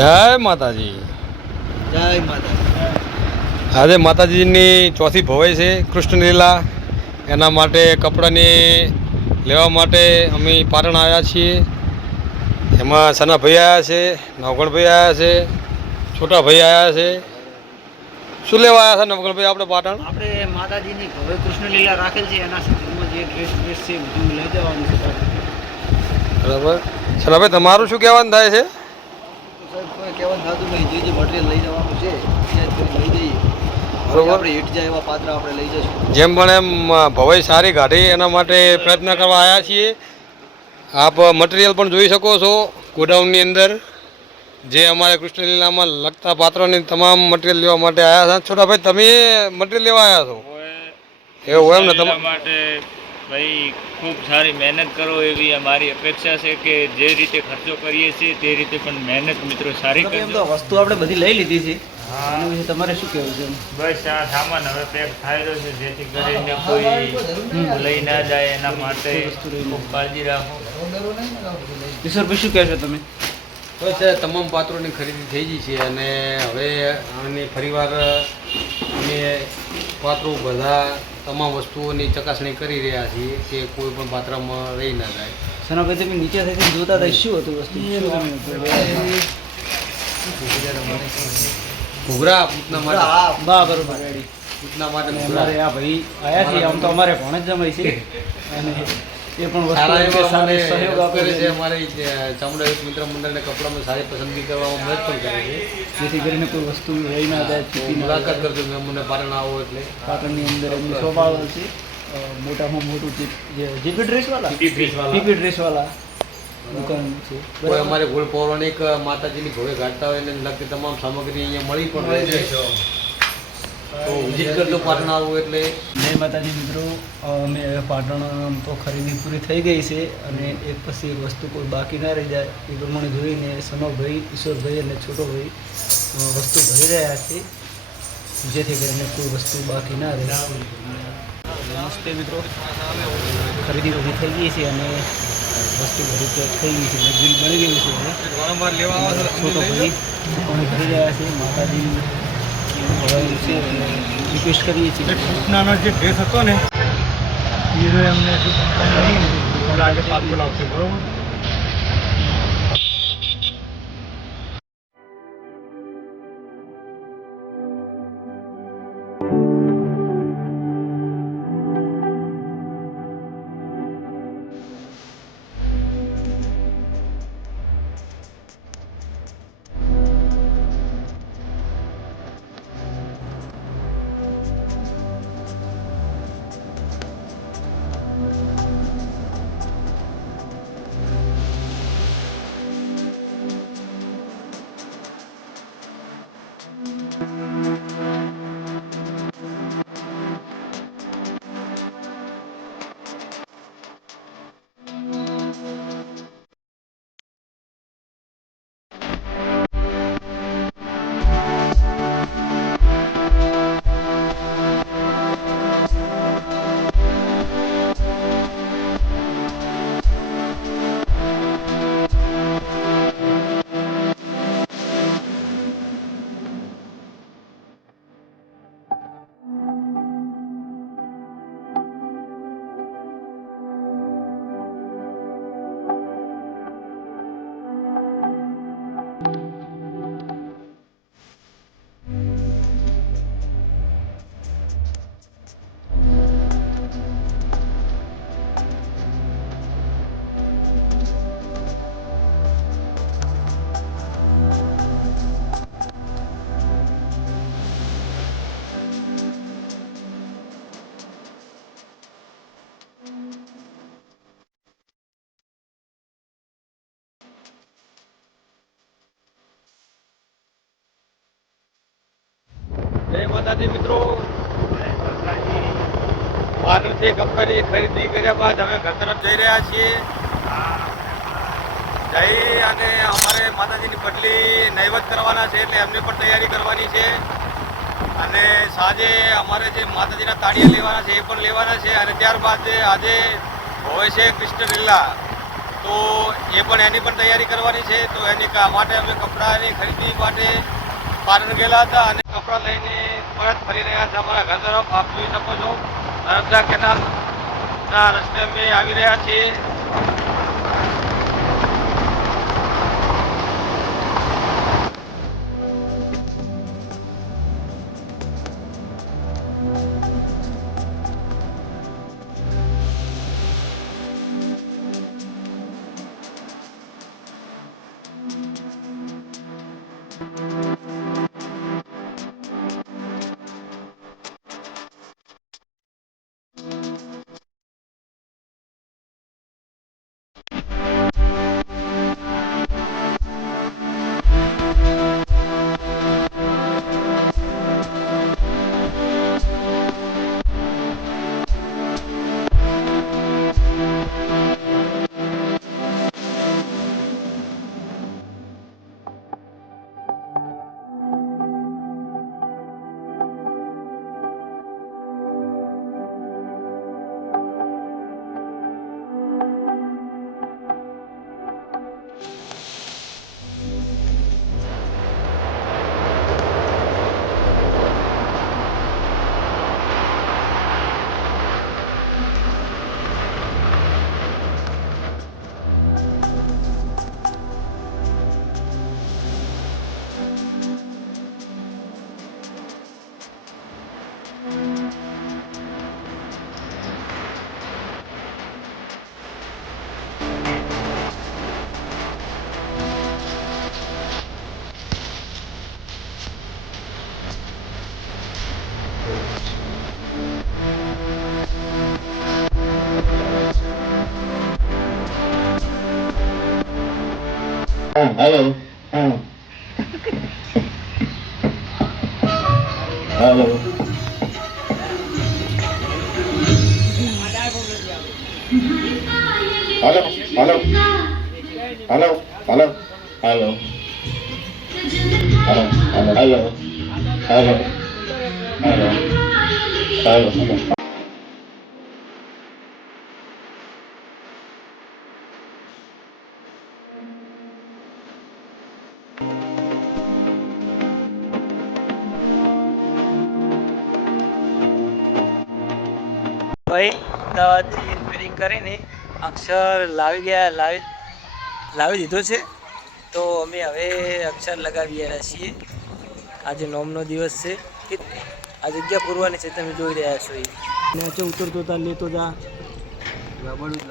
જય માતાજી. જય માતાજી. આજે માતાજીની ચોથી ભવાઈ છે કૃષ્ણ લીલા. એના માટે કપડાની લેવા માટે અમે પાટણ આવ્યા છીએ. એમાં સનાભાઈ આવ્યા છે, નવગણભાઈ આવ્યા છે, છોટાભાઈ આવ્યા છે. શું લેવા આવ્યા છે નવગણભાઈ આપણે પાટણ? આપણે માતાજીની ભવ્ય કૃષ્ણ લીલા રાખેલ છે, એના સંદર્ભમાં જે ડ્રેસ છે બધું લઈ જવાનું છે. બરાબર. સનાભાઈ તમારું શું કહેવાનું થાય છે? સાહેબ કોઈ કહેવાનું થતું નહીં, જે મટીરિયલ લઈ જવાનું છે ત્યાં જ લઈ જઈએ. બરોબર. આપણે હીટ જાય એવા પાત્ર આપણે લઈ જઈશું. જેમ પણ એમ ભવાઈ સારી કાઢી એના માટે પ્રયત્ન કરવા આવ્યા છીએ. આપ મટીરિયલ પણ જોઈ શકો છો ગોડાઉનની અંદર, જે અમારે કૃષ્ણ લીલામાં લગતા પાત્રોની તમામ મટીરિયલ લેવા માટે આવ્યા હતા. છોટાભાઈ તમે મટીરિયલ લેવા આવ્યા છો? એવું હોય એમ ને? તમારા માટે ભાઈ ખૂબ સારી મહેનત કરો એવી અમારી અપેક્ષા છે કે જે રીતે ખર્ચો કરીએ છીએ તે રીતે પણ મહેનત મિત્રો સારી એમ કરજો. તો વસ્તુ આપણે બધી લઈ લીધી છે. આના વિશે તમારે શું કહેવું છે? બસ આ સામાન હવે પેક થઈ રહ્યો છે, જેથી કરીને કોઈ લઈ ના જાય એના માટે ખૂબ કાળજી રાખો. કિશોરભાઈ શું કહેશો તમે? બસ તમામ પાત્રોની ખરીદી થઈ ગઈ છે અને હવે આની ફરીવાર અમે પાત્રો બધા તમામ વસ્તુઓની ચકાસણી કરી રહ્યા છીએ કે કોઈ પણ પાત્રમાં રહી ના જાય. સનાભાઈ તમે નીચે થઈને જોતા હતા શું હતું વસ્તુ? ઘૂઘરા પૂતના માટે. બા બરોબર રેડી. પૂતના માટે અમારે આ ભાઈ આયા છે, આમ તો અમારે ભણે જ જમાય છે અને એ પણ સારા એવા વસ્તુ અમારે સહયોગ help આપે કરે છે. છે, અમારે ચામડા યુથ મિત્ર મંડળને કપડામાં સારી પસંદગી કરવામાં મદદ પણ કરે છે. જેથી કરીને કોઈ વસ્તુ રહી ના જાય, તો ચૂકી ના મુલાકાત જાય. કરજો મેમને પાટણ આવો એટલે. પાટણની અંદર એમની શોપ આવેલ છે, મોટામાં મોટું જીપી ડ્રેસવાળા જીપી ડ્રેસવાળા દુકાન છે. કોઈ અમારે ગોળ પૌરાણિક માતાજીની ભવ્ય ગાઢતા હોય એને લગતી તમામ સામગ્રી અહીંયા મળી પણ રહે છે. તો વિઝિટ કરજો પાટણ આવો એટલે. જય માતાજી મિત્રો, અમે હવે પાટણ તો ખરીદી પૂરી થઈ ગઈ છે અને એક પછી એક વસ્તુ કોઈ બાકી ના રહી જાય એ પ્રમાણે જોઈને સનોભાઈ, ઈશ્વરભાઈ અને છોટોભાઈ વસ્તુ ભરી રહ્યા છે, જેથી કરીને કોઈ વસ્તુ બાકી ના રહે. નમસ્તે મિત્રો, ખરીદી બધી થઈ ગઈ છે અને વસ્તુ બધી પેક થઈ ગઈ છે અને બિલ બની ગયું છે. વારંવાર લેવા આવો છો છોટોભાઈ પણ ભરી રહ્યા છે. માતાજી ભવાઈ છે અને રિક્વેસ્ટ કરીએ છીએ. કૃષ્ણનો જે ડ્રેસ હતો ને એ એમને લાગે પાછો લાવશે, બરોબર? જય માતાજી મિત્રો, પાટણથી કપડાની ખરીદી કર્યા બાદ અમે ઘર તરફ જઈ રહ્યા છીએ. જઈ અને અમારે માતાજીની બદલી નૈવેદ્ય કરવાના છે એટલે એમની પણ તૈયારી કરવાની છે. અને સાંજે અમારે જે માતાજીના તાળિયા લેવાના છે એ પણ લેવાના છે. અને ત્યારબાદ આજે હોય છે કૃષ્ણ લીલા, તો તો એ પણ એની પણ તૈયારી કરવાની છે. તો એની માટે અમે કપડાની ખરીદી માટે પાટણ ગયેલા હતા અને કપડાં લઈને પરત ફરી રહ્યા છે અમારા ઘર તરફ. આપ જોઈ શકો છો નર્મદા કેનાલના રસ્તે અમે આવી રહ્યા છીએ. Hello. Hello. Hello. Hello. Hello. Hello. Hello. Hello. Hello. Hello. Hello. Hello. ભાઈ અમદાવાદથી રિપેરિંગ કરીને અક્ષર લાવી દીધો છે. તો અમે હવે અક્ષર લગાવી રહ્યા છીએ. આજે નોમનો દિવસ છે. આ જગ્યા પૂરવાની છે, તમે જોઈ રહ્યા છો. નીચે ઉતરતો તા લેતો જા લબડ.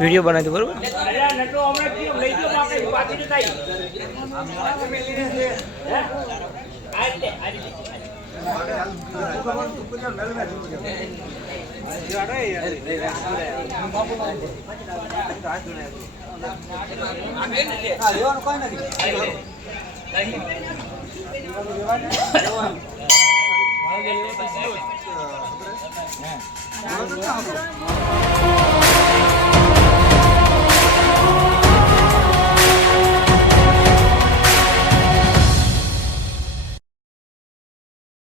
વિડીયો બનાવી દો બરોબર. હા